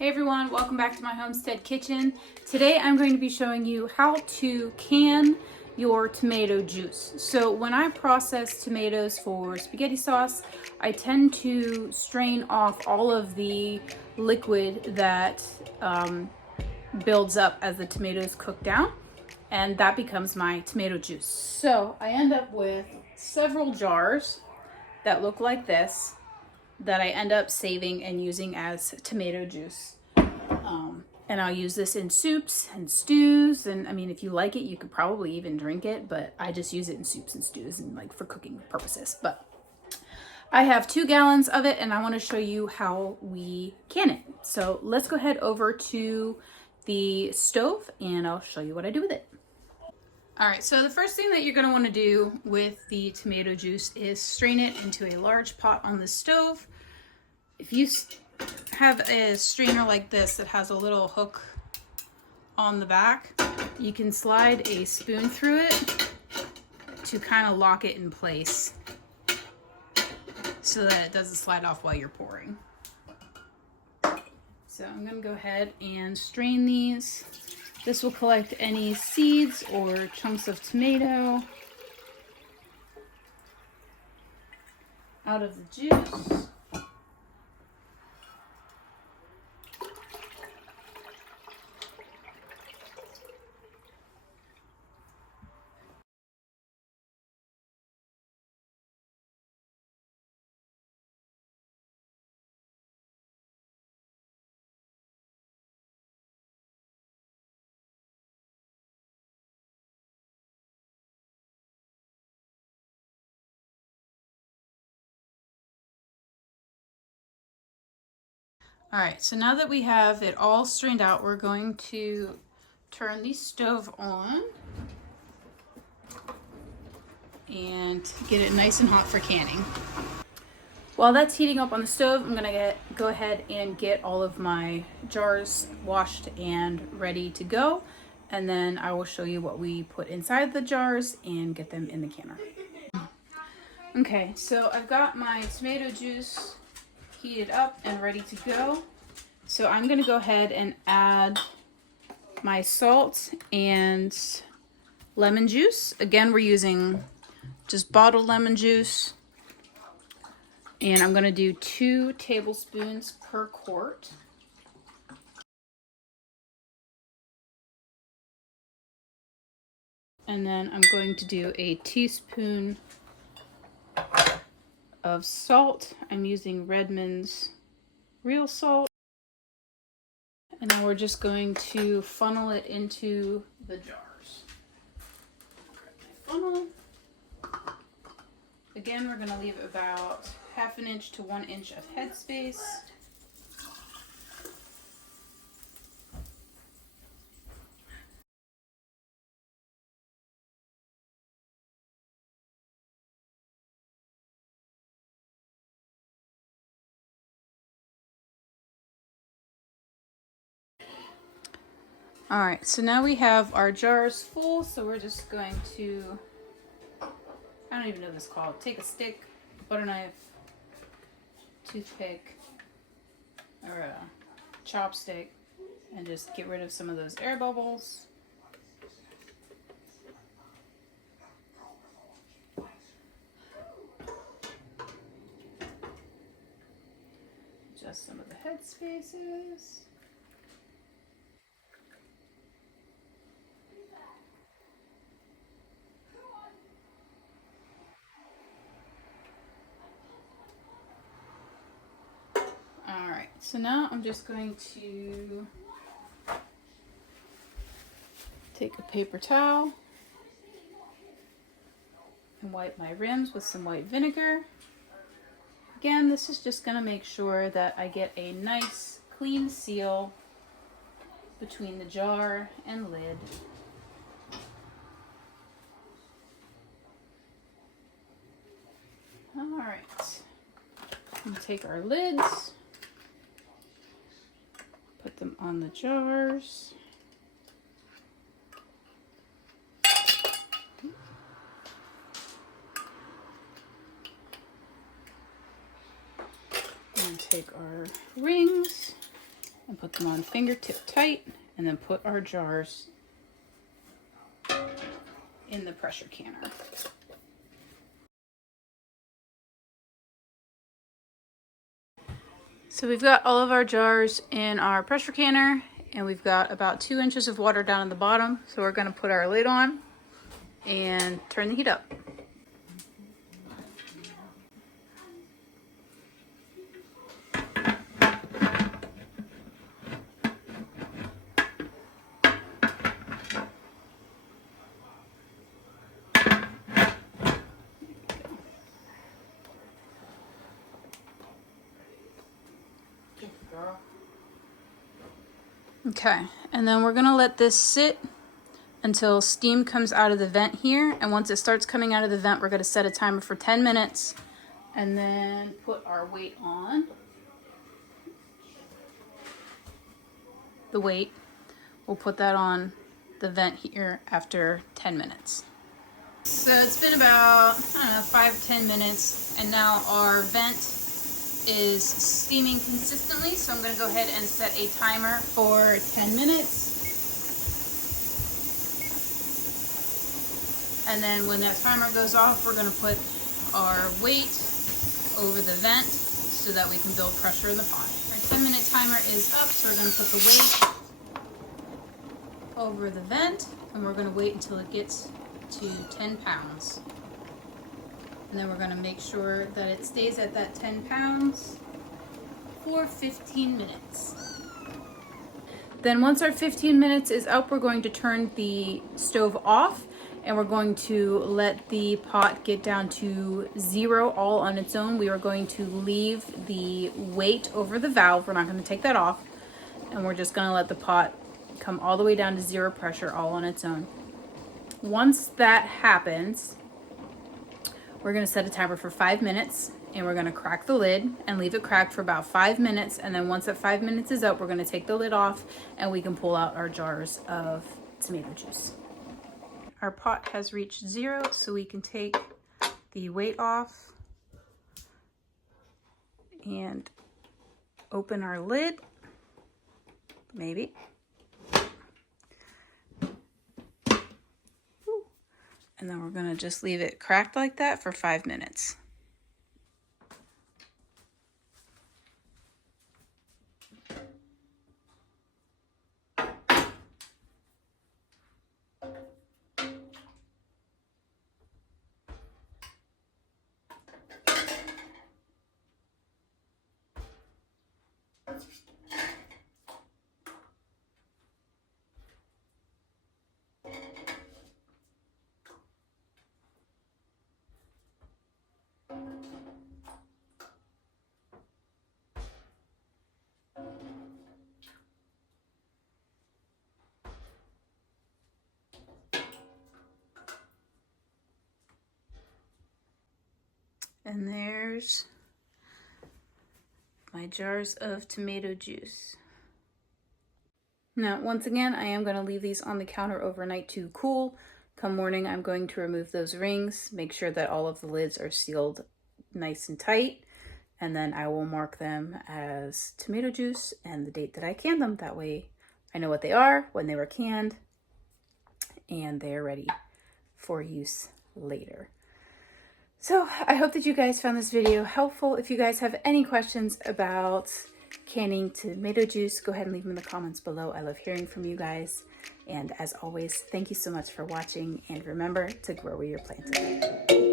Hey everyone, welcome back to my homestead kitchen. Today I'm going to be showing you how to can your tomato juice. So when I process tomatoes for spaghetti sauce, I tend to strain off all of the liquid that builds up as the tomatoes cook down, and that becomes my tomato juice. So I end up with several jars that look like this that I end up saving and using as tomato juice. And I'll use this in soups and stews. And I mean, if you like it, you could probably even drink it, but I just use it in soups and stews and like for cooking purposes. But I have 2 gallons of it and I want to show you how we can it. So let's go ahead over to the stove and I'll show you what I do with it. All right, so the first thing that you're gonna wanna do with the tomato juice is strain it into a large pot on the stove. If you have a strainer like this that has a little hook on the back, you can slide a spoon through it to kind of lock it in place so that it doesn't slide off while you're pouring. So I'm gonna go ahead and strain these. This will collect any seeds or chunks of tomato out of the juice. All right, so now that we have it all strained out, we're going to turn the stove on and get it nice and hot for canning. While that's heating up on the stove, I'm gonna go ahead and get all of my jars washed and ready to go. And then I will show you what we put inside the jars and get them in the canner. Okay, so I've got my tomato juice heated up and ready to go. So I'm gonna go ahead and add my salt and lemon juice. Again, we're using just bottled lemon juice. And I'm gonna do 2 tablespoons per quart. And then I'm going to do a teaspoon of salt. I'm using Redmond's real salt. And then we're just going to funnel it into the jars. Grab my funnel. Again, we're gonna leave about 1/2 inch to 1 inch of headspace. All right, so now we have our jars full, so we're just going to, I don't even know what this is called. Take a stick, butter knife, toothpick, or a chopstick, and just get rid of some of those air bubbles. Adjust some of the head spaces. So now I'm just going to take a paper towel and wipe my rims with some white vinegar. Again, this is just going to make sure that I get a nice clean seal between the jar and lid. All right, we'll take our lids, put them on the jars. And take our rings and put Put them on fingertip tight and then put our jars in the pressure canner. So we've got all of our jars in our pressure canner, and we've got about 2 inches of water down at the bottom. So we're gonna put our lid on and turn the heat up. Okay, and then we're gonna let this sit until steam comes out of the vent here. And once it starts coming out of the vent, we're gonna set a timer for 10 minutes and then put our weight on. The weight, we'll put that on the vent here after 10 minutes. So it's been about, I don't know, 5-10 minutes, and now our vent is steaming consistently. So I'm gonna go ahead and set a timer for 10 minutes. And then when that timer goes off, we're gonna put our weight over the vent so that we can build pressure in the pot. Our 10-minute timer is up, so we're gonna put the weight over the vent, and we're gonna wait until it gets to 10 pounds. And then we're gonna make sure that it stays at that 10 pounds for 15 minutes. Then once our 15 minutes is up, we're going to turn the stove off, and we're going to let the pot get down to 0 all on its own. We are going to leave the weight over the valve. We're not going to take that off, and we're just going to let the pot come all the way down to 0 pressure all on its own. Once that happens, we're going to set a timer for 5 minutes, and we're going to crack the lid and leave it cracked for about 5 minutes. And then once that 5 minutes is up, we're going to take the lid off, and we can pull out our jars of tomato juice. Our pot has reached 0, so we can take the weight off and open our lid, maybe. And then we're gonna just leave it cracked like that for 5 minutes. And there's my jars of tomato juice. Now, once again, I am going to leave these on the counter overnight to cool. Come morning, I'm going to remove those rings, make sure that all of the lids are sealed nice and tight, and then I will mark them as tomato juice and the date that I canned them. That way I know what they are, when they were canned, and they're ready for use later. So I hope that you guys found this video helpful. If you guys have any questions about canning tomato juice, go ahead and leave them in the comments below. I love hearing from you guys. And as always, thank you so much for watching, and remember to grow where you're planted.